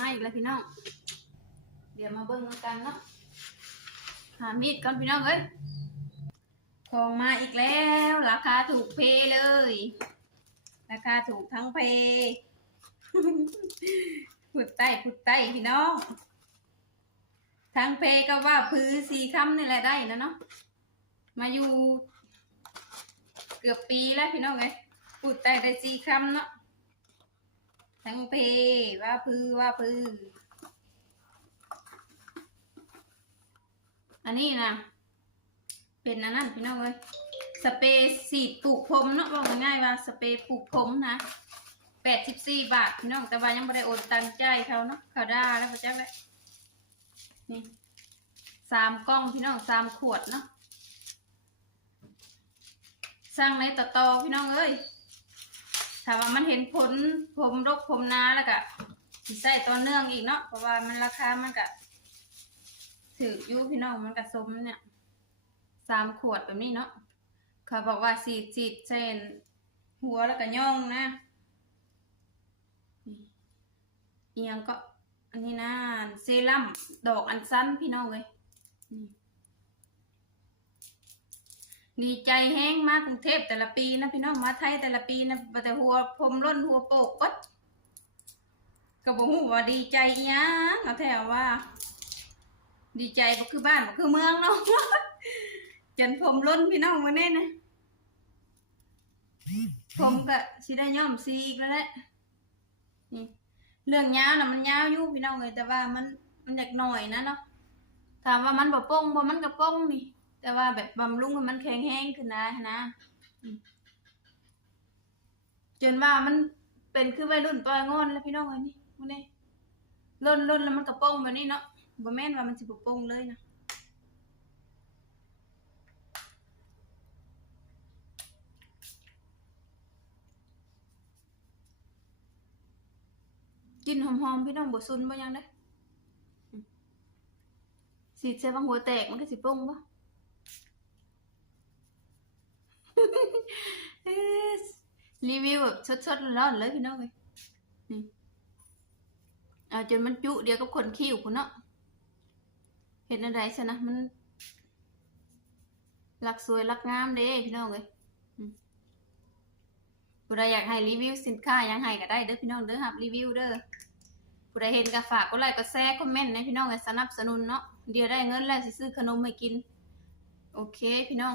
มาอีกแล้วพี่น้องเดี๋ยวมาเบิ่งกันเนาะหามีดก่อนพี่น้องเอ้ยของมาอีกแล้วราคาถูกเพเลยราคาถูกทั้งเพพุดไต้พี่น้องทั้งเพก็ว่าพื้นสีคำนี่แหละได้นะเนาะมาอยู่เกือบปีแล้วพี่น้องเอ้ยพุดไต้ได้สีคำเนาะทั้งเพว่าพื้นอันนี้นะเป็นอันนั้นพี่น้องเอ้ยสเปรย์สีปลูกผมเนาะบอกง่ายๆว่าสเปรย์ปลูกผมนะ84 บาทพี่น้องแต่ว่ายังไม่ได้โอนตังค์จ่ายเขาเนาะเขาได้แล้วประจักษ์เลยนี่3 กล้องพี่น้อง3 ขวดเนาะสร้างในต่อพี่น้องเอ้ยถ้าว่ามันเห็นผลผมรกผมนาแล้วก็สิใส่ต่อเนื่องอีกเนาะเพราะว่ามันราคามันก็ถืออยู่พี่น้องมันก็สมเนี่ย3 ขวดแบบนี้เนาะเขาบอกว่าฉีดเส้นหัวแล้วก็ย่องนะเอียงก็อันนี้นะเซรั่มดอกอัญชันพี่น้องเลยดีใจแห้งมากกรุงเทพแต่ละปีนะพี่น้องมาไทยแต่ละปีนะแต่หัวผมร่นหัวโปกก็ก็บอกว่าดีใจยังเอาแถวว่าดีใจก็คือบ้านก็คือเมืองเนาะจนผมร่นพี่น้องมาแน่นะผมก็สิได้ย่อมซีอีกแล้วแหละนี่เรื่องยาวนะมันยาวอยู่พี่น้องเลยแต่ว่ามันเด็กหน่อยนะเนาะถามว่ามันบ่ป้งบ่มันก็ป้งนี่แต่ว่าแบบบำรุงมันแข็งแห้งขึ้นนะจนว่ามันเป็นคือวัยรุ่นปล่อยงอนแล้วพี่น้องเลยนี่มันนี่ร่นแล้วมันก็ป้งแบบนี้เนาะบ่แม่นว่ามันสิบ่ป้งเลยนะกินหอมๆพี่น้องบ่ซุนบ่ยังได้สีใส่บางหัวแตกมันก็สิป้งบ่รีวิวแบบสดๆร้อนๆเลยพี่น้องเลยนี่เอาจนมันจุเดียวกับคนคิ้วคุณเนาะเห็นอะไรซะนะมันรักสวยรักงามเด้พี่น้องเลยผู้ใดอยากให้รีวิวสินค้ายังให้ก็ได้เด้อพี่น้องเด้อครับรีวิวเด้อผู้ใดเห็นก็ฝากกดไลค์กดแชร์คอมเมนต์ให้พี่น้องให้สนับสนุนเนาะเดี๋ยวได้เงินแล้วสิซื้อขนมให้กินโอเคพี่น้อง